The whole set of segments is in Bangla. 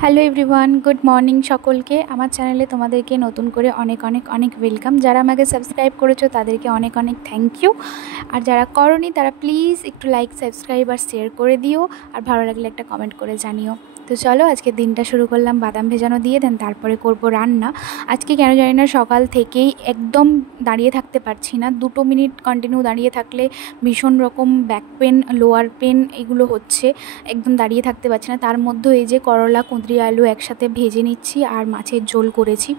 হ্যালো এভরিওয়ান, গুড মর্নিং সকলকে। আমার চ্যানেলে তোমাদেরকে নতুন করে অনেক অনেক অনেক ওয়েলকাম। যারা আমাকে সাবস্ক্রাইব করেছো তাদেরকে অনেক অনেক থ্যাংক ইউ। আর যারা করোনি তারা প্লিজ একটু লাইক, সাবস্ক্রাইব আর শেয়ার করে দিও। আর ভালো লাগলে একটা কমেন্ট করে জানিও। তো চলো আজকে দিনটা শুরু করলাম বাদাম ভেজানো দিয়ে, দেন তারপরে করব রান্না। আজকে কেন জানি না সকাল থেকেই একদম দাঁড়িয়ে থাকতে পারছি না। 2 মিনিট কন্টিনিউ দাঁড়িয়ে থাকলে ভীষণ রকম ব্যাক পেন, লোয়ার পেন এগুলো হচ্ছে। একদম দাঁড়িয়ে থাকতে পারছি না। তার মধ্যে এই যে করলা, কুঁদরি, আলু একসাথে ভেজে নিচ্ছি আর মাছের ঝোল করেছি,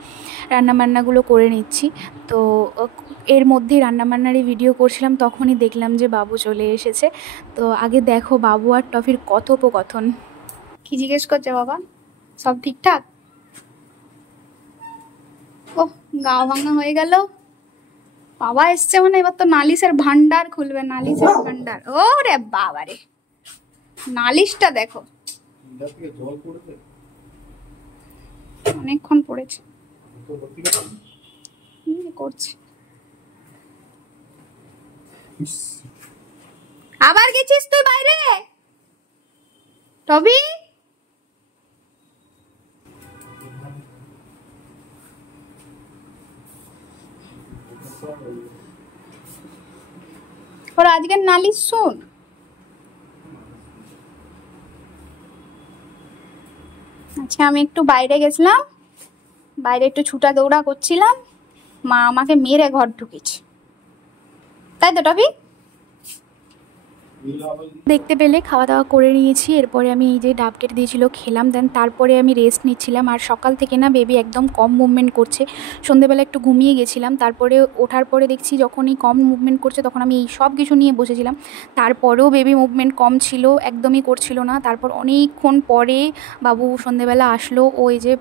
রান্নাবান্নাগুলো করে নিচ্ছি। তো এর মধ্যেই রান্নাবান্নারই ভিডিও করছিলাম, তখনই দেখলাম যে বাবু চলে এসেছে। তো আগে দেখো বাবু আর টফির কথোপকথন। কি জিজ্ঞেস করছে বাবা? সব ঠিকঠাক? ও, গা ভাঙা হয়ে গেল। বাবা এসছে মানে এবার তো নালিশের ভান্ডার খুলবে, নালিশের ভান্ডার। ও রে বাবা রে, নালিশটা দেখো, অনেকক্ষণ পড়েছে করছে। আবার গেছিস তুই বাইরে টবি? ওর আজকের নালিশ শোন। আচ্ছা, আমি একটু বাইরে গেছিলাম, বাইরে একটু ছুটা দৌড়া করছিলাম, মা আমাকে মেরে ঘর ঢুকেছে, তাই তো টবি? দেখতে পেলে খাওয়া দাওয়া করে নিয়েছি। এরপরে আমি এই যে ডাব কেটে দিয়েছিল খেলাম, দেন তারপরে আমি রেস্ট নিচ্ছিলাম। আর সকাল থেকে না বেবি একদম কম মুভমেন্ট করছে। সন্ধেবেলা একটু ঘুমিয়ে গেছিলাম, তারপরে ওঠার পরে দেখছি যখনই কম মুভমেন্ট করছে তখন আমি এই সব কিছু নিয়ে বসেছিলাম। তারপরেও বেবি মুভমেন্ট কম ছিল, একদমই করছিল না। তারপর অনেকক্ষণ পরে বাবু সন্ধেবেলা আসলো, ও এই যে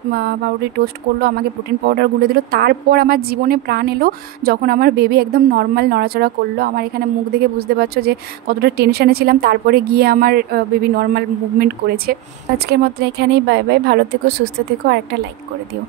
পাউরুটি টোস্ট করলো, আমাকে প্রোটিন পাউডার গুলে দিল। তারপর আমার জীবনে প্রাণ এলো যখন আমার বেবি একদম নর্মাল নড়াচড়া করলো। আমার এখানে মুখ দেখে বুঝতে পারছো যে কতটা টেনশানে ছিলাম। তারপরে গিয়ে আমার বেবি নর্মাল মুভমেন্ট করেছে। আজকের মতন এখানেই বাই বাই। ভালো থেকো, সুস্থ থেকো, আর একটা লাইক করে দিও।